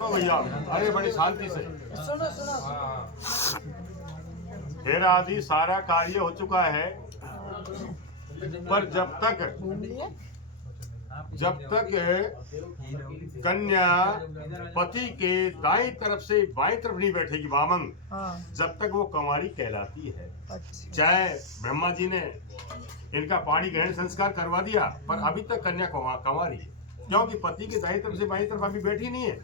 भैया अरे बड़ी शांति से सुनो सुनो। तेरा आदि सारा कार्य हो चुका है, पर जब तक कन्या पति के दाईं तरफ से बाईं तरफ नहीं बैठेगी वामंग, जब तक वो कंवारी कहलाती है। चाहे ब्रह्मा जी ने इनका पाणी ग्रहण संस्कार करवा दिया, पर अभी तक कन्या कंवारी है, क्योंकि पति के दाईं तरफ से बाईं तरफ अभी बैठी नहीं है।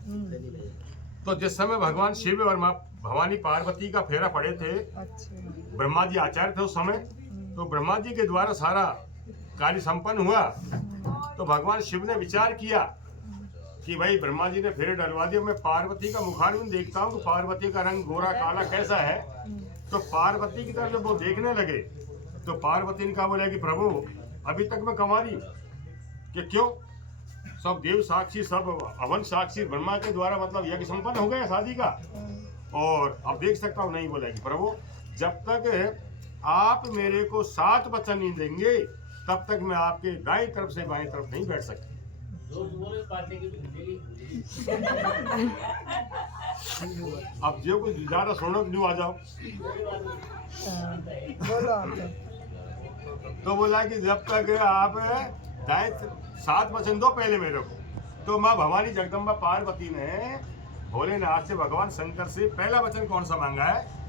तो जिस समय भगवान शिव और माँ भवानी पार्वती का फेरा पड़े थे, ब्रह्मा जी आचार्य थे उस समय, तो ब्रह्मा जी के द्वारा सारा कार्य संपन्न हुआ। तो भगवान शिव ने विचार किया कि भाई ब्रह्मा जी ने फेरे डलवा दिया, मैं पार्वती का मुखारविंद देखता हूँ तो पार्वती का रंग गोरा काला कैसा है। तो पार्वती की तरफ जब वो देखने लगे तो पार्वती ने कहा, बोला कि प्रभु अभी तक मैं कंवारी कि क्यों, सब देव साक्षी सब अवन साक्षी ब्रह्मा के द्वारा मतलब यज्ञ संपन्न हो गया शादी का, और अब देख सकता हूँ। नहीं बोला कि प्रभु जब तक आप मेरे को 7 वचन नहीं देंगे तब तक मैं आपके दाईं तरफ से बाईं तरफ नहीं बैठ सकती। अब जो कुछ ज्यादा सुनो क्यों आ जाओ। तो बोला कि जब तक आप दाएं 7 वचन दो पहले मेरे को। तो माँ भवानी जगदम्बा पार्वती ने भोलेनाथ से भगवान शंकर से पहला वचन कौन सा मांगा है?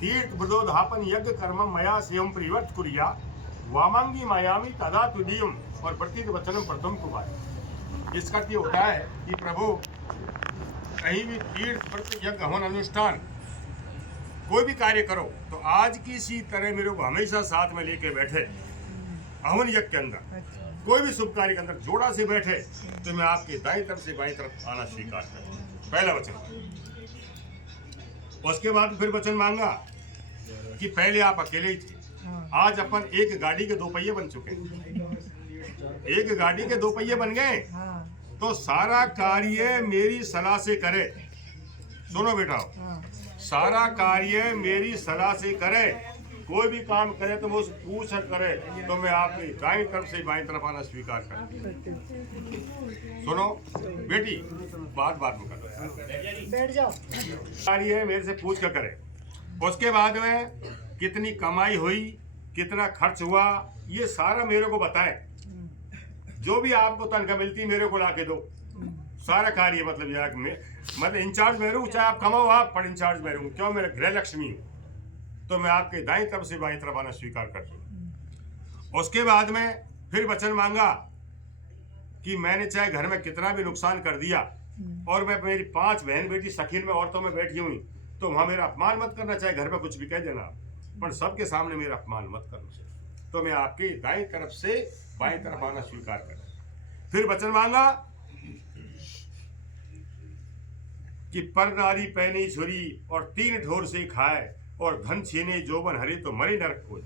तीर्थ ब्रदोधापन यज्ञ कर्म मया सेवम परिवर्त कुरिया वामांगी मायामी तदा तुदीयम और प्रतीत वचनम प्रथम कुमार। इसका अर्थ होता है कि प्रभु कहीं भी तीर्थ व्रत यज्ञ हवन अनुष्ठान कोई भी कार्य करो तो आज की सी तरह मेरे को हमेशा साथ में लेके बैठे। हवन यज्ञ के अंदर कोई भी शुभ कार्य के अंदर जोड़ा से बैठे तो मैं आपके दाईं तरफ से बाईं तरफ आना स्वीकार करूं। पहला वचन। उसके बाद फिर वचन मांगा कि पहले आप अकेले ही थे, आज अपन एक गाड़ी के 2 पहिए बन चुके हैं। एक गाड़ी के 2 पहिए बन गए तो सारा कार्य मेरी सलाह से करे। सुनो बेटा, सारा कार्य मेरी सलाह से करे। कोई भी काम करे तो वो पूछ करे तो मैं आपकी दाईं तरफ से बाईं तरफ आना स्वीकार कर। सुनो बेटी, बात में कर, बैठ जाओ। कार्य मेरे से पूछ कर करे। उसके बाद में कितनी कमाई हुई, कितना खर्च हुआ, ये सारा मेरे को बताए। जो भी आपको तनख्वाह मिलती मेरे को ला के दो। सारा कार्य मतलब इंचार्ज मैं रहूँ, चाहे आप कमाओ आप, पर इंचार्ज मैं रहूँ। क्यों? मेरे गृह लक्ष्मी हूँ, तो मैं आपके दाईं तरफ से बाईं तरफ आना स्वीकार करती हूँ। उसके बाद में फिर वचन मांगा कि मैंने चाहे घर में कितना भी नुकसान कर दिया और मैं मेरी 5 बहन बेटी सखीन में औरतों में बैठी हुई, तो वहां मेरा अपमान मत करना। चाहे घर में कुछ भी कह देना, पर सबके सामने मेरा अपमान मत करना। तो मैं आपके दाईं तरफ से बाईं तरफ आना स्वीकार कर। फिर वचन मांगा कि पर नारी पहनी छुरी और 3 ढोर से खाए और धन छीने जोबन हरे तो मरे नरक हो।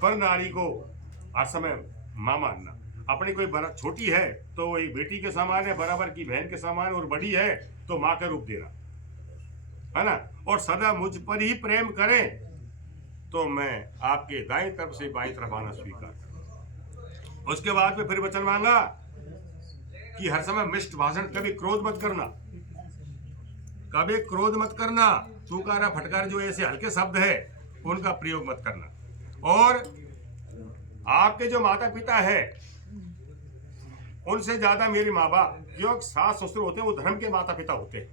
पर नारी को हर समय मां मानना। अपनी कोई छोटी है तो वो एक बेटी के समान है, बराबर की बहन के समान, और बड़ी है तो मां का रूप देना, है ना। और सदा मुझ पर ही प्रेम करें तो मैं आपके दाईं तरफ से बाईं तरफ आना स्वीकार करूं। उसके बाद में फिर वचन मांगा कि हर समय मिष्ट भाषण, कभी क्रोध मत करना, कभी क्रोध मत करना। तुकारा फटकार जो ऐसे हल्के शब्द है उनका प्रयोग मत करना। और आपके जो माता पिता है उनसे ज्यादा मेरे माँ बाप, जो सास ससुर होते हैं वो धर्म के माता पिता होते हैं,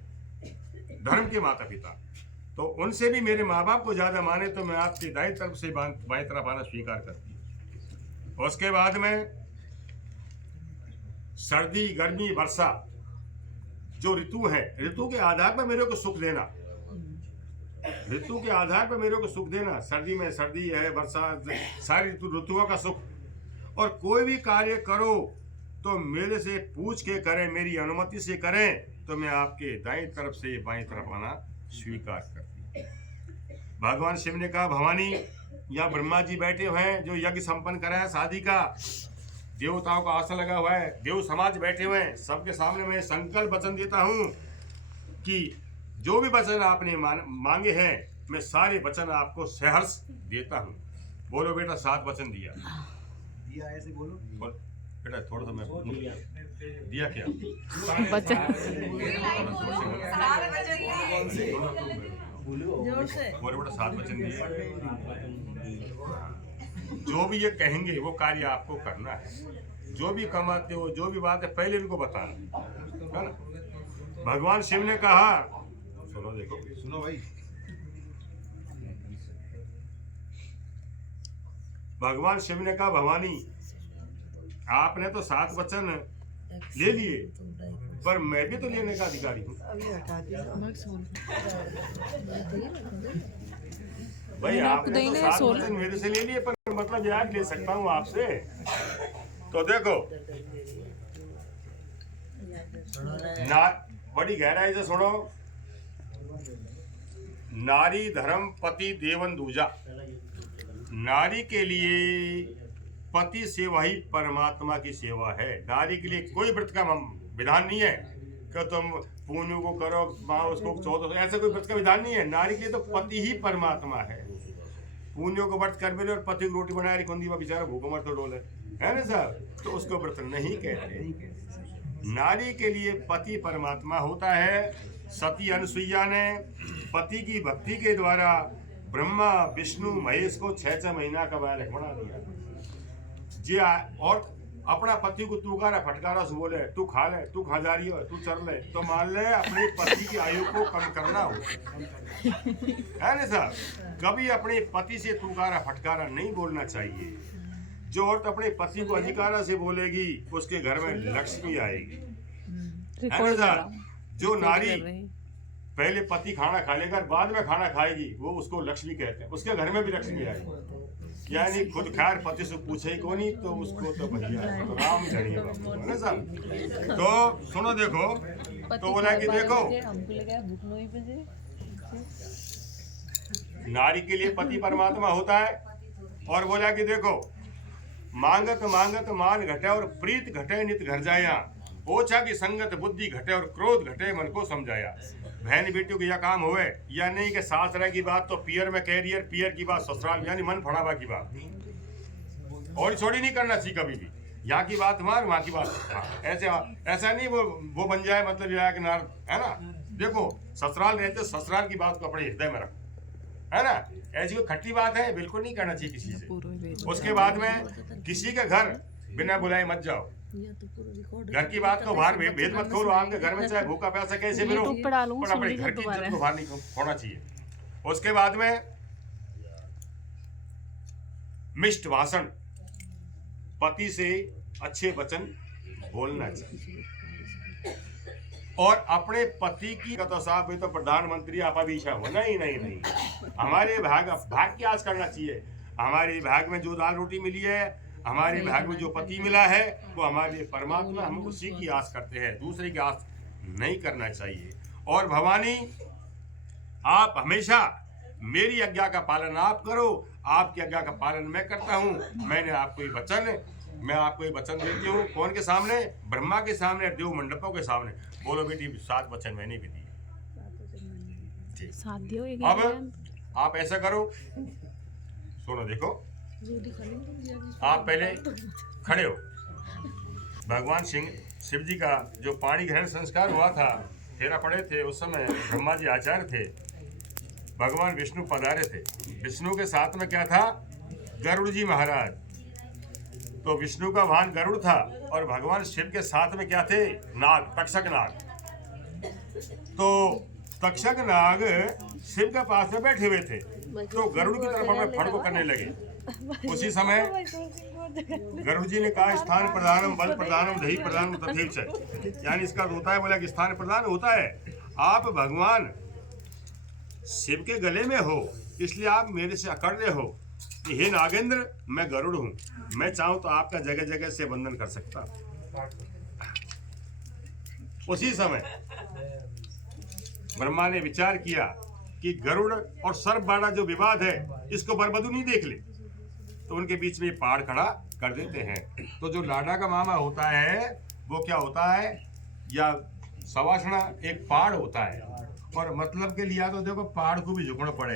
धर्म के माता पिता, तो उनसे भी मेरे माँ बाप को ज्यादा माने तो मैं आपकी दाईं तरफ से बाईं तरफ आना स्वीकार करती हूँ। उसके बाद में सर्दी गर्मी वर्षा जो ऋतु है, ऋतु के आधार पर मेरे को सुख देना। ऋतु के आधार पर मेरे को सुख देना। सर्दी में सर्दी है, वर्षा, सारी ऋतुओं का सुख। और कोई भी कार्य करो तो मेरे से पूछ के करें, मेरी अनुमति से करें तो मैं आपके दाईं तरफ से बाईं तरफ आना स्वीकार करती हूँ। भगवान शिव ने कहा, भवानी यहाँ ब्रह्मा जी बैठे हुए हैं जो यज्ञ संपन्न कराया शादी का, देवताओं का आसन लगा हुआ है, देव समाज बैठे हुए हैं, सबके सामने मैं संकल्प वचन देता हूँ कि जो भी वचन आपने मांगे हैं मैं सारे वचन आपको सहर्ष देता हूँ। बोलो बेटा, 7 वचन दिया। ऐसे बोलो बेटा थोड़ा सा मैं दिया क्या बच्चा जोर से बड़े बड़े 7 वचन दिए। जो भी ये कहेंगे वो कार्य आपको करना है। जो भी कमाते हो, जो भी बात है, पहले इनको बताना है ना। भगवान शिव ने कहा, सुनो देखो, सुनो भाई, भगवान शिव ने कहा, भवानी आपने तो 7 वचन ले लिए, पर मैं भी तो लेने का अधिकारी हूँ। भाई आपने तो 7 वचन मेरे से ले लिए, पर मतलब यार ले सकता हूँ आपसे। तो देखो ना, बड़ी गहराई से सुनो। नारी धर्म पति देवन दूजा। नारी के लिए पति सेवा ही परमात्मा की सेवा है। नारी के लिए कोई व्रत का विधान नहीं है कि तुम पून्यों को करो, माँ उसको 14, ऐसा कोई व्रत का विधान नहीं है। नारी के लिए तो पति ही परमात्मा है। पून्यों को व्रत कर मिले और पति को रोटी बनाए रखी बेचारा भूखो मर तो डोले, है ना साहब, तो उसको व्रत नहीं कहते। नारी के लिए पति परमात्मा होता है। सती अनसुईया ने पति की भक्ति के द्वारा ब्रह्मा विष्णु महेश को 6 महीना का बालक बना दिया जी। और अपना पति को तुकारा फटकारा से बोले, तू खा ले, तू खा जा रही हो, तू चल ले, तो मान ले अपने पति की आयु को कम करना हो, है ना साहब। कभी अपने पति से तुकारा फटकारा नहीं बोलना चाहिए। जो औरत अपने पति को अधिकारा से बोलेगी उसके घर में लक्ष्मी आएगी, है ना साहब। जो नारी पहले पति खाना खा लेगा बाद में खाना खाएगी वो उसको लक्ष्मी कहते हैं, उसके घर में भी लक्ष्मी आएगी। यानी खुद खैर पति से पूछे ही को नहीं तो उसको तो भैया तो राम जानिए बाबू, है ना साहब। तो सुनो देखो, तो बोला कि देखो नारी के लिए पति परमात्मा होता है। और बोला कि देखो, मांगत मांगत मान घटे और प्रीत घटे नित घर जाया, ओछा की संगत बुद्धि घटे और क्रोध घटे मन को समझाया। बहन बेटियों को यह काम होवे या नहीं कि सास रह की बात तो पियर में कैरियर, पियर की बात ससुराल, यानी मन फड़ावा की बात और छोड़ी नहीं करना चाहिए कभी भी। यहाँ की बात मार, वहाँ की बात ऐसा नहीं वो बन जाए मतलब यह कि नार, है ना। देखो ससुराल रहते ससुराल की बात को अपने हृदय में रखो, है ना। ऐसी कोई खट्टी बात है बिल्कुल नहीं करना चाहिए किसी से। उसके बाद में किसी के घर बिना बुलाए मत जाओ। घर की बात को बाहर भेद मत खोलो। आपके घर में चाहे भूखा प्यासा कैसे भी रहो, पर अपने घर की इज्जत को बाहर नहीं होना चाहिए। उसके बाद में मिष्ट भाषण, पति से अच्छे वचन बोलना चाहिए। और अपने पति की तो साहब ये तो प्रधानमंत्री आपादीशा होना ही नहीं। हमारे भाग की आस करना चाहिए। हमारे भाग में जो दाल रोटी मिली है, हमारे भाग में जो पति मिला है, वो हमारे लिए परमात्मा, हम उसी की आस करते हैं, दूसरे की आस नहीं करना चाहिए। और भवानी आप हमेशा मेरी आज्ञा का पालन आप करो, आपकी आज्ञा का पालन मैं करता हूँ। मैं आपको ये वचन देती हूँ। कौन के सामने? ब्रह्मा के सामने, देव मंडपों के सामने। बोलो बेटी 7 वचन मैंने भी दिए। अब आप ऐसा करो, सुनो देखो, आप पहले खड़े हो। भगवान शिव जी का जो पाणी ग्रहण संस्कार हुआ था, फेरा पड़े थे, उस समय ब्रह्मा जी आचार्य थे, भगवान विष्णु पधारे थे। विष्णु के साथ में क्या था? गरुड़ जी महाराज। तो विष्णु का वाहन गरुड़ था और भगवान शिव के साथ में क्या थे? नाग, तक्षक नाग। तो तक्षक नाग शिव के पास में बैठे हुए थे, तो गरुड़ की तरफ अपने फड़ को करने लगे। उसी समय गरुड़ जी ने कहा, स्थान प्रदानम बल प्रदानम दही प्रदानम तथैव च। यानी इसका होता है, बोला कि स्थान प्रदान होता है, आप भगवान शिव के गले में हो, इसलिए आप मेरे से अकड़ रहे हो कि हे नागेंद्र, मैं गरुड़ हूँ, मैं चाहूँ तो आपका जगह जगह से बंधन कर सकता। उसी समय ब्रह्मा ने विचार किया कि गरुड़ और सर्प वाला जो विवाद है, इसको बरबदू नहीं देख ले, तो उनके बीच में पहाड़ खड़ा कर देते हैं। तो जो लाडा का मामा होता है वो क्या होता है, या सवासना एक पहाड़ होता है, और मतलब के लिया तो देखो पहाड़ को भी झुकना पड़े,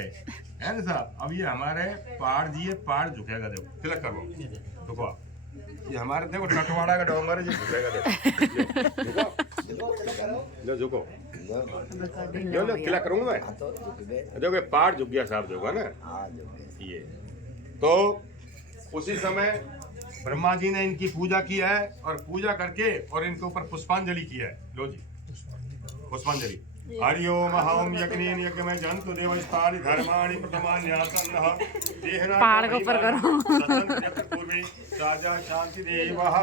है ना साहब। अब ये हमारे पहाड़ जी, पहाड़ झुकेगा, देखो तिलक करो, देखो ये हमारे देखो टटवाड़ा का डोंगर है, ये झुकेगा देखो। लो झुको, लो खिला करूंगा मैं। देखो ये पहाड़ झुक गया साहब, देखो ना ये। तो उसी समय ब्रह्मा जी ने इनकी पूजा की है, और पूजा करके और इनके ऊपर पुष्पांजलि की है। लो जी पुष्पांजलि। हरि ओम अहम यज्ञेन यज्ञ में जंतु देवस्थानि धर्माणि प्रथमान्यासन्नः देहना पहाड़ के ऊपर करो। पूर्वे राजा शांति देवः।